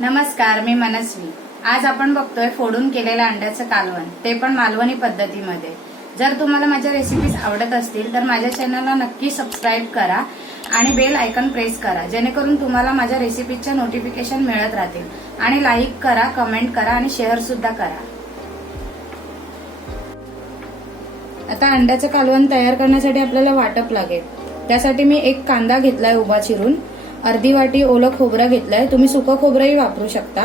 नमस्कार, मी मनस्वी। आज आपण बघतोय फोडून केलेलं अंड्याचं कालवण, ते पण मालवणी पद्धतीमध्ये। जर तुम्हाला माझ्या रेसिपीज आवडत असतील तर माझ्या चॅनलला नक्की सबस्क्राईब करा आणि बेल आयकॉन प्रेस करा, जेणेकरून तुम्हाला माझ्या रेसिपीजच्या नोटिफिकेशन मिळत राहतील। आणि लाईक करा, कमेंट करा आणि शेअर सुद्धा करा। आता अंड्याचं कालवण तयार करण्यासाठी आपल्याला वाटप लागेल। त्यासाठी मी एक कांदा घेतलाय उभा चिरून, अर्धी वाटी ओलं खोबरं घेतलंय, तुम्ही सुकं खोबरंही वापरू शकता।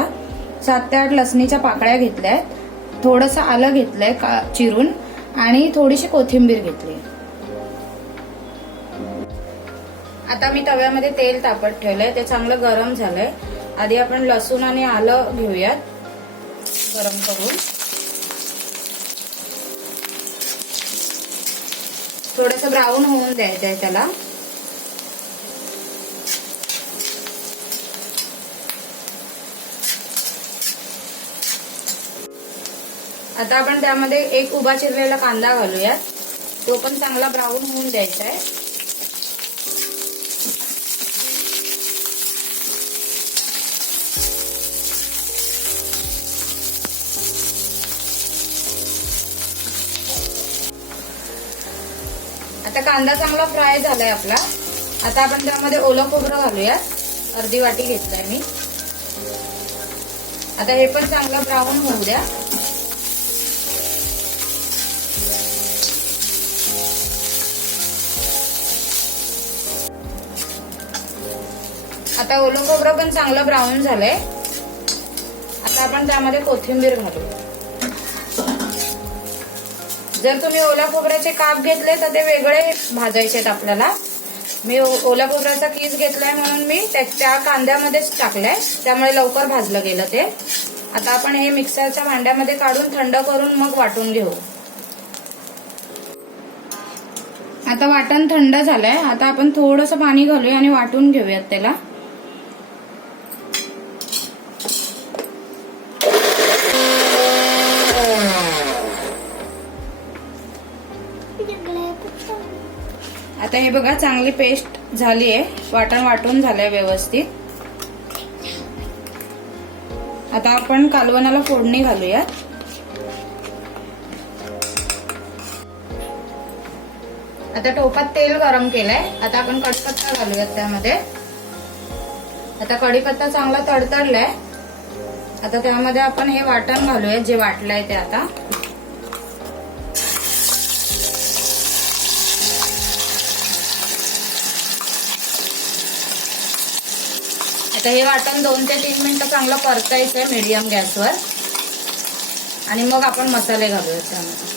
7 ते 8 लसणीच्या पाकळ्या घेतल्यात, थोडंसं आलं घेतलंय चिरून आणि थोडीशी कोथिंबीर घेतली। आता मी तव्यामध्ये तेल तापत ठेवलंय, ते चांगलं गरम झालंय। आधी आपण लसूण आणि आलं घेऊयात गरम करून। थोडंसं ब्राऊन होऊन द्यायचंय त्याला। आता आपण त्यामध्ये एक उभा चिरलेला कांदा घालूयात, तो पण चांगला ब्राऊन होऊन द्यायचा आहे। आता कांदा चांगला फ्राय झालाय आपला। आता आपण त्यामध्ये ओलं खोबरं घालूयात, अर्धी वाटी घेतलंय मी। आता हे पण चांगलं ब्राऊन होऊ द्या। आता ओलं खोबरं पण चांगलं ब्राऊन झालंय। आता आपण त्यामध्ये कोथिंबीर घालू। जर तुम्ही ओल्या खोबऱ्याचे काप घेतले तर ते वेगळे भाजायचे आहेत आपल्याला। मी ओल्या खोबऱ्याचा कीस घेतलाय म्हणून मी त्या कांद्यामध्येच टाकलाय, त्यामुळे लवकर भाजलं गेलं ते। आता आपण हे मिक्सरच्या भांड्यामध्ये काढून थंड करून मग वाटून घेऊ। आता वाटण थंड झालंय, आता आपण थोडंसं पाणी घालूया आणि वाटून घेऊयात त्याला। आता हे बघा, चांगली पेस्ट झाली आहे, वाटण वाटून झालंय व्यवस्थित। आता आपण कालवणाला फोडणी घालूया। आता टोपात तेल गरम केलंय, आता आपण कढीपत्ता घालूयात त्यामध्ये। आता कढीपत्ता चांगला तडतडलाय, आता त्यामध्ये आपण हे वाटण घालूया जे वाटलंय ते। आता हे वाटण 2 ते 3 मिनिटं चांगलं परतायचंय मीडियम गॅसवर, आणि मग आपण मसाले घालूया त्यामध्ये।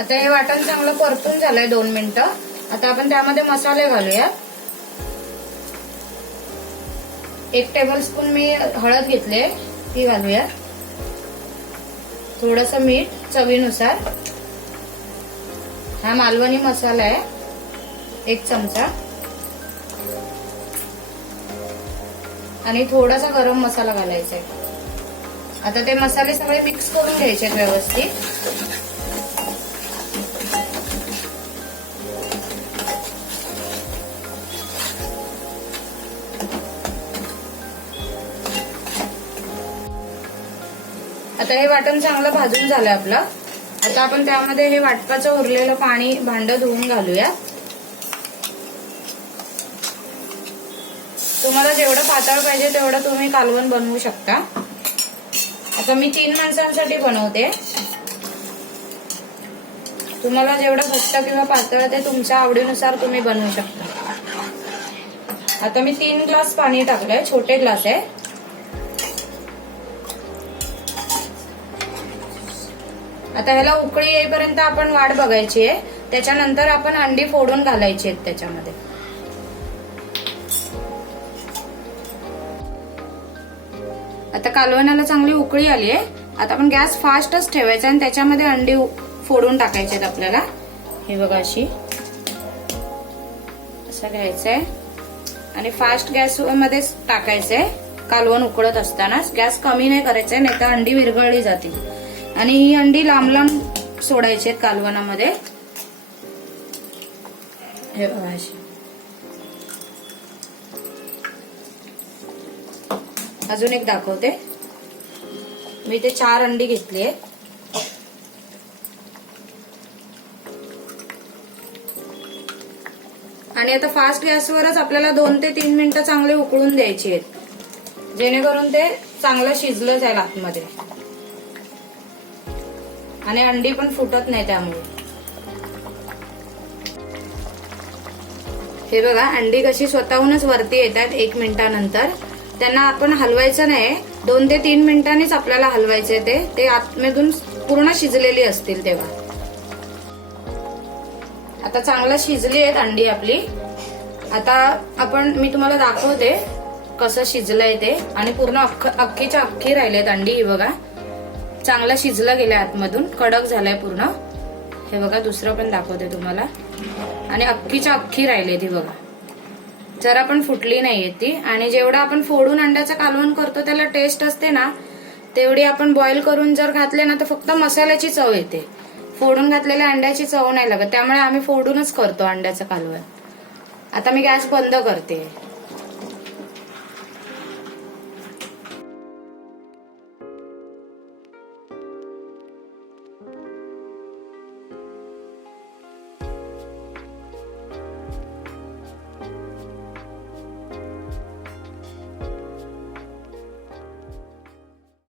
आता हे वाटण चांगलं परतून झालंय 2 मिनिटं। आता आपण त्यामध्ये मसाले घालूया। 1 टेबलस्पून मी हळद घेतले, ती घालूया। थोडंसं मीठ चवीनुसार। हा मालवणी मसाला आहे, 1 चमचा। आणि थोडासा गरम मसाला घालायचा आहे। आता ते मसाले सगळे मिक्स करून घ्यायचे व्यवस्थित। आता हे वाटण चांगलं भाजून झालंय आपलं। आता आपण त्यामध्ये हे वाटपाचं उरलेलं पाणी भांडं धुवून घालूया। तुम्हाला जेवढं पातळ पाहिजे तेवढं तुम्ही कालवण बनवू शकता। आता मी 3 माणसांसाठी बनवते, तुम्हाला जेवढं घट्ट किंवा पातळ ते तुमच्या आवडीनुसार तुम्ही बनवू शकता। आता मी 3 ग्लास पाणी टाकलंय, छोटे ग्लास आहे। आता ह्याला उकळी येईपर्यंत आपण वाट बघायची आहे, त्याच्यानंतर आपण अंडी फोडून घालायची आहेत त्याच्यामध्ये। आता कालवणाला चांगली उकळी आली आहे, आता आपण गॅस फास्टच ठेवायचा आणि त्याच्यामध्ये अंडी फोडून टाकायचे आहेत आपल्याला। हे बघा, अशी असं घ्यायचंय आणि फास्ट गॅस मध्ये टाकायचंय। कालवण उकळत असताना गॅस कमी नाही करायचा, नाही तर अंडी विरघळली जातील। आणि ही अंडी लांब लांब सोडायची आहेत कालवणामध्ये. हे बघा अशी. अजून एक दाखवते. मी ते 4 अंडी घेतली आहेत. आणि आता फास्ट गॅसवरच आपल्याला 2 ते 3 मिनिटं चांगले उकळून द्यायचे आहेत, जेणेकरून ते चांगलं शिजलं जाईल आतमध्ये आणि अंडी पण फुटत नाही त्यामुळे. हे बघा अंडी कशी स्वतःहूनच वरती येतात 1 मिनिटानंतर. त्यांना आपण हलवायचं नाही, 2 ते 3 मिनिटांनीच आपल्याला हलवायचे ते आतमधून पूर्ण शिजलेली असतील तेव्हा. आता चांगलं शिजली आहेत अंडी आपली. आता मी तुम्हाला दाखवते कसं शिजलंय ते. आणि पूर्ण अख्खीच्या अख्खी राहिलेत अंडी. ही बघा चांगलं शिजलं गेलंय आतमधून, कडक झालंय पूर्ण. हे बघा दुसरं पण दाखवते तुम्हाला. आणि अख्खीच्या अख्खी राहिली ती बघा, जरा पण फुटली नाहीये ती. आणि जेवढं आपण फोडून अंड्याचं कालवण करतो त्याला टेस्ट असते ना, तेवढी आपण बॉईल करून जर घातले ना तर फक्त मसाल्याची चव येते, फोडून घातलेल्या अंड्याची चव नाही लागत. त्यामुळे आम्ही फोडूनच करतो अंड्याचं कालवण. आता मी गॅस बंद करते.